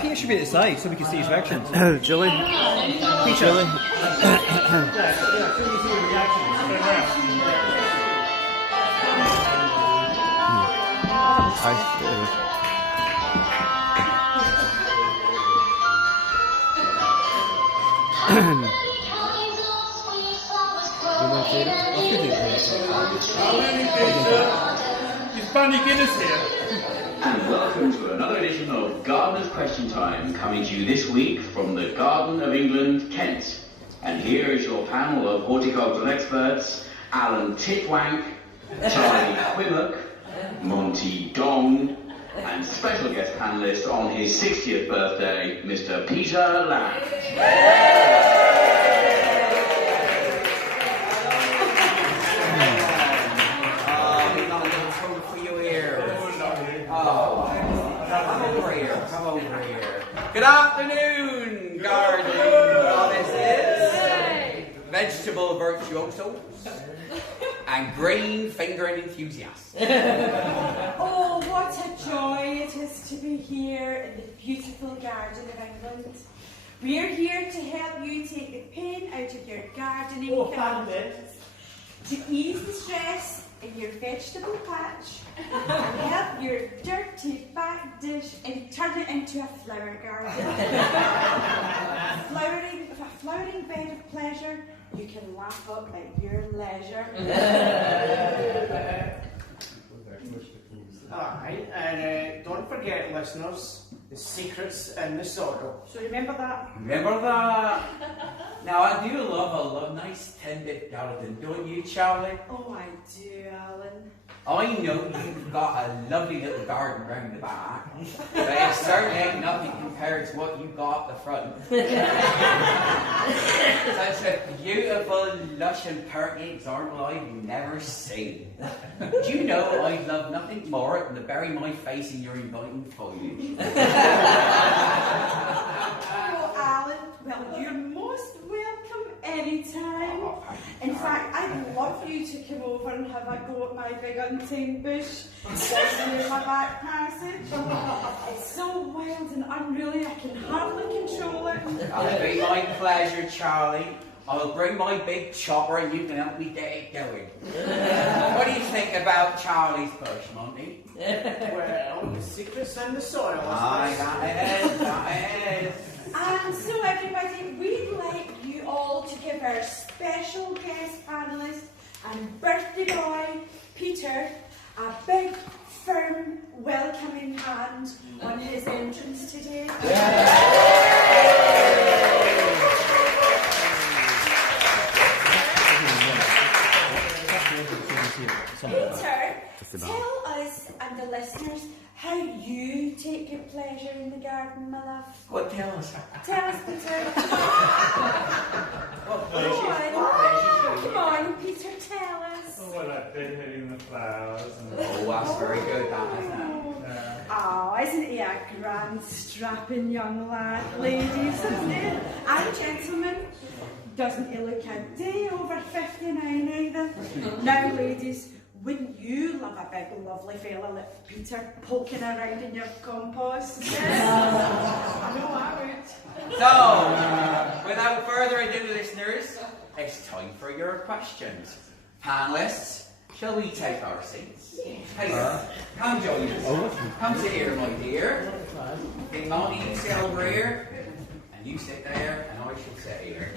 Peter should be at the side so we can see his reactions. Julie? Peter. Julie? Is Bunny Guinness here? And welcome to another edition of Gardener's Question Time, coming to you this week from the Garden of England, Kent. And here is your panel of horticultural experts: Alan Titwank, Charlie Quimmock, Monty Dong, and special guest panellist on his 60th birthday, Mr. Peter Lamb. Good afternoon, garden goddesses, vegetable virtuosos, and green fingering enthusiasts. Oh, what a joy it is to be here in the beautiful Garden of England. We're here to help you take the pain out of your gardening challenges, to ease the stress in your vegetable patch, and help your dirty back dish and turn it into a flower garden. A flowering bed of pleasure you can laugh up at your leisure. Alright, and don't forget, listeners, the secret's in the soil. So remember that? Remember that? Now, I do love a nice tended garden, don't you, Charlie? Oh, I do, Alan. I know you've got a lovely little garden round the back, but it certainly ain't nothing compared to what you got at the front. Such a beautiful, lush and perky example I've never seen. Do you know I'd love nothing more than to bury my face in your inviting foliage? Oh, Alan, well, you're most welcome anytime. In fact, I'd love you to come over and have a go at my big hunting bush near my back passage. It's so wild and unruly, I can hardly control it. That'll be my pleasure, Charlie. I'll bring my big chopper and you can help me get it going. What do you think about Charlie's bush, Monty? Well, the secret's in the soil. Aye, that is. And so everybody, we'd like you all to give our special guest panellist and birthday boy, Peter, a big, firm, welcoming hand on his entrance today. Peter, tell us and the listeners how you take your pleasure in the garden, my love. Well, tell us. Tell us, Peter. Come on, Peter, tell us. Oh, well, I've been hitting the flowers. And Oh, that's very good, that, isn't it? Oh, isn't he a grand, strapping young lad, ladies, isn't he? And gentlemen, doesn't he look a day over 59 either? Now, ladies, wouldn't you love a big, lovely fella like Peter poking around in your compost? I know I would. So, without further ado, listeners, it's time for your questions. Panelists, shall we take our seats? Hey, come join us. Come sit here, my dear. Big Monty, you sit over here, and you sit there, and I shall sit here.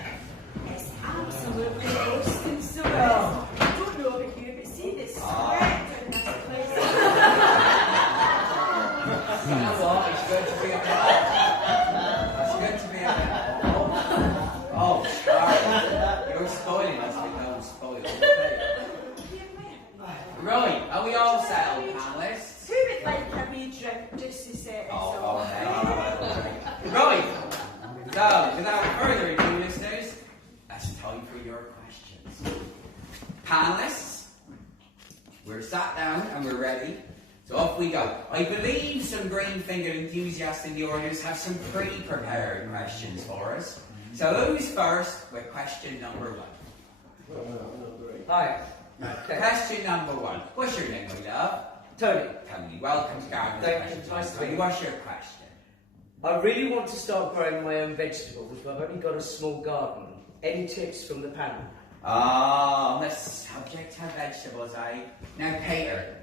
It's absolutely roasting so well. I don't know about you, but see the sweat in this place. You know what? It's good to be a It's good to be a Oh, sorry. You're spoiling us with no spoil. Right, are we all settled, panelists? Who would like a wee drink just to set us off? Okay. green-fingered enthusiasts in the audience have some pre-prepared questions for us. So who's first with question number 1? Hi. Question number 1. What's your name, my love? Tony, Tony. Welcome to Garden Thank you. Questions. Nice to Tony, meet you. what's your question? I really want to start growing my own vegetables, but I've only got a small garden. Any tips from the panel? On the subject of vegetables, eh? Now, Peter,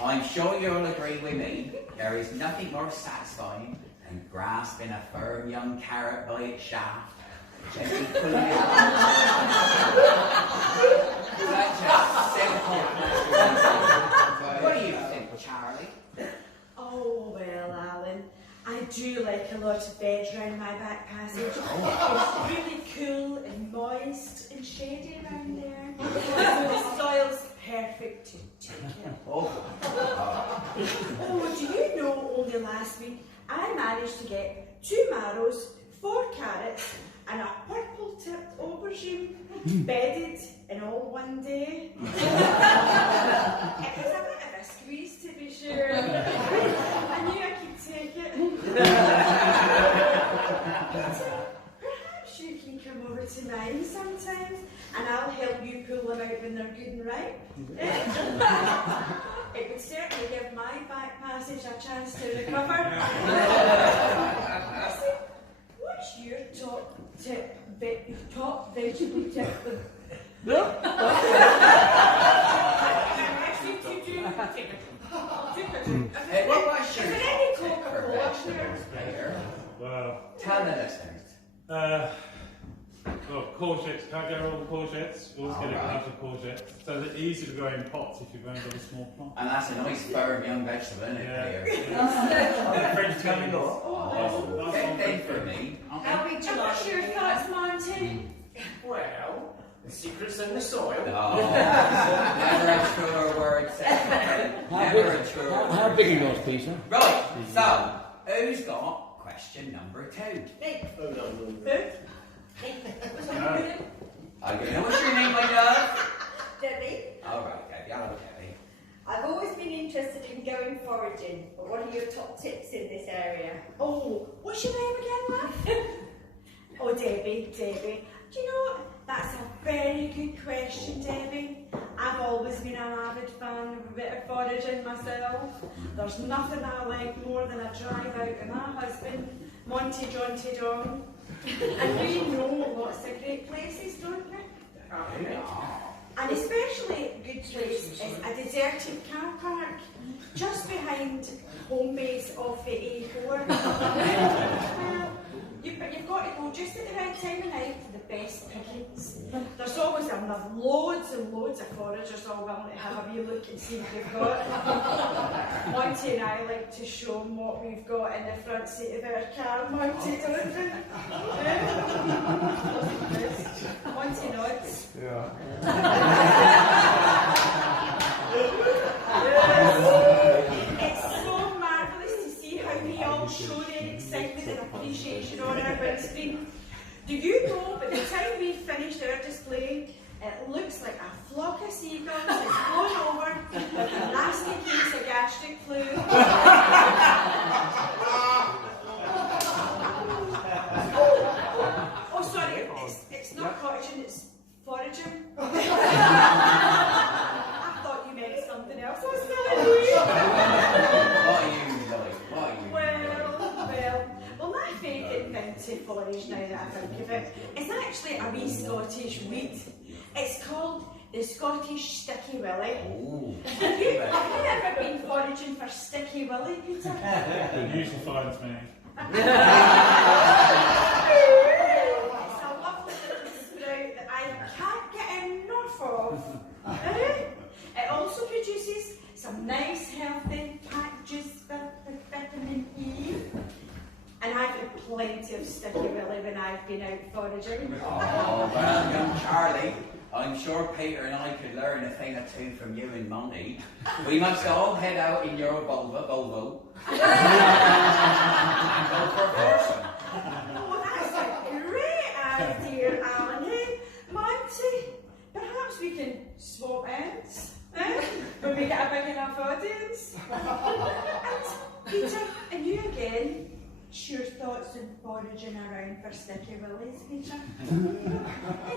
I'm sure you'll agree with me, there is nothing more satisfying than grasping a firm young carrot by its shaft, gently pulling it out. Such a simple question. What do you think, Charlie? Oh, well, Alan, I do like a lot of veg around my back passage. It's really cool and moist and shady around there. So the soil's perfect to take it. Oh. Oh, do you know only last week I managed to get 2 marrows, 4 carrots and a purple-tipped aubergine bedded in all one day? It was a bit of a squeeze, to be sure. I knew I could take it. Perhaps you can come over to mine sometimes and I'll help you pull them out when they're good and ripe. It would certainly give my back passage a chance to recover. So, what's your top vegetable tip? Hey, what was your Is there any top tip for Coca-Cola? vegetables, Peter? Well, Tell the listeners. well, courgettes, can't go wrong with courgettes. You always get a Alright. bunch of courgettes. So they're easy to grow in pots if you're going to a small plant. And that's a nice firm young vegetable, isn't it, Yeah. Peter? French Coming beans. off. Oh, big thing for me. How big do you like your thoughts, Monty? Well, the secret's in the soil. Oh, never a truer word said. Never a truer word. How big are yours, Peter? Right, so, who's got question number 2? Who? I don't know what's your name, my love. Debbie, Alright, Debbie, hello, Debbie. I've always been interested in going foraging, but what are your top tips in this area? Oh, what's your name again, love? Oh, Debbie. Do you know what? That's a very good question, Debbie. I've always been an avid fan of a bit of foraging myself. There's nothing I like more than a drive out with my husband, Monty Jaunty John. And we know lots of great places, don't we? And especially a good place is a deserted car park just behind home base off the A4. Well, you've got to go just at the right time of night for the best pickings. There's always loads and loads of foragers all willing to have a wee look and see what you've got. Monty and I like to show them what we've got in the front seat of our car, Monty, don't we? Monty nods. It's so marvellous to see how we all show their excitement and appreciation on our windscreen. Do you know, by the time we finished our display, it looks like a flock of seagulls that's flown over with a nasty case of gastric flu. Oh, sorry, it's not foraging, it's foraging. I thought you meant something else. I'm silly. What are you like? What are you Well, my favourite thing to forage now that I think of it is actually a wee Scottish weed. It's called the Scottish Sticky Willie. Oh. Have you ever been foraging for Sticky Willie, Peter? It usually finds me. It's a lovely little sprout that I can't get enough of. It also produces some nice healthy packages with vitamin E. And I've had plenty of Sticky Willie when I've been out foraging. Oh, well, young Charlie, I'm sure Peter and I could learn a thing or two from you and Monty. We must all head out in your Volvo, and go for a foursome. Oh, that's a great idea, Alan. Hey, Monty, perhaps we can swap ends when we get a big enough audience. And Peter and then, what's your thoughts on foraging around for sticky willies, Peter?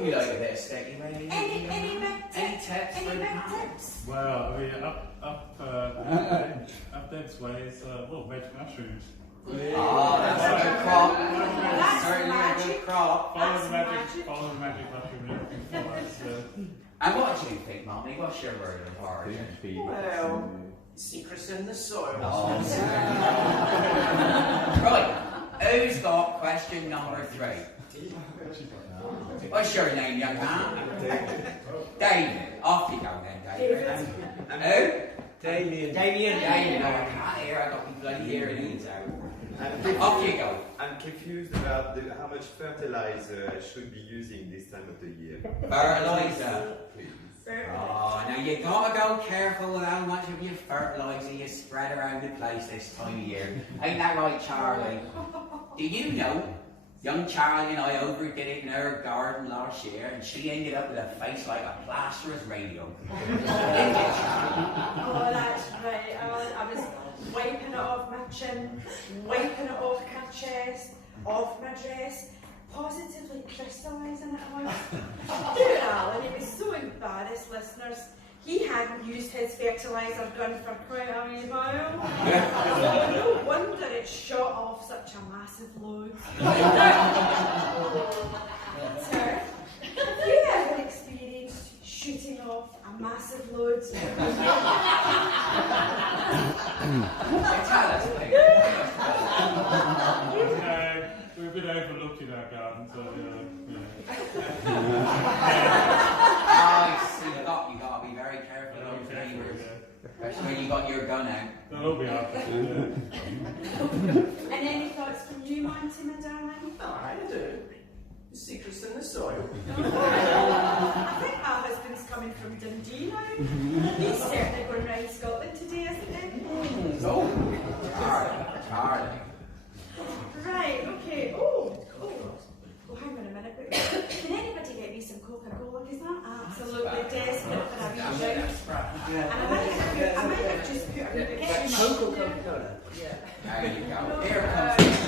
You like a bit of sticky, maybe? Any big Any tips? tips? Any big tips? Well, I mean, up Deb's way is veg mushrooms. Oh, that's a good crop. That's Certainly a magic. good crop. Follow the That's magic mushroom. You're looking for. That's, And what do you think, Mummy? What's your word of origin? Well, secrets in the soil. Oh, right. Who's got question number 3? What's your name, young man? David. Off you go then, David. Who? Damien. David. Oh, I can't hear. I got my bloody hearing aids out. Off you go. I'm confused about how much fertilizer I should be using this time of the year. Fertilizer. Oh, now you gotta go careful with how much of your fertilizer you spread around the place this time of year. Ain't that right, Charlie? Do you know, young Charlie and I overdid it in her garden last year, and she ended up with a face like a plasterer's radio. Didn't you, Charlie? Oh, that's right. I was wiping it off my chin, wiping it off my chest, off my dress, positively crystallising it all. Poor Alan, he was so embarrassed, listeners. He hadn't used his fertiliser gun for quite a wee while. No wonder it shot off such a massive load. Peter, have you ever experienced shooting off a massive load? Tell us, please. We've been overlooking our garden, so So you got to be very careful of those neighbours. Especially when you got your gun out. that'll be after. And any thoughts from you, Monty, my darling? Oh, I do. The secrets in the soil. I think my husband's coming from Dundee now. He's certainly going round Scotland today, isn't he? Oh, Charlie. Right, okay. Oh, hang on a minute. Wait. Can anybody get me some Coca-Cola? Because I'm absolutely desperate for a wee drink. And I might have just put a wee bit of Coca-Cola. There you go. Here comes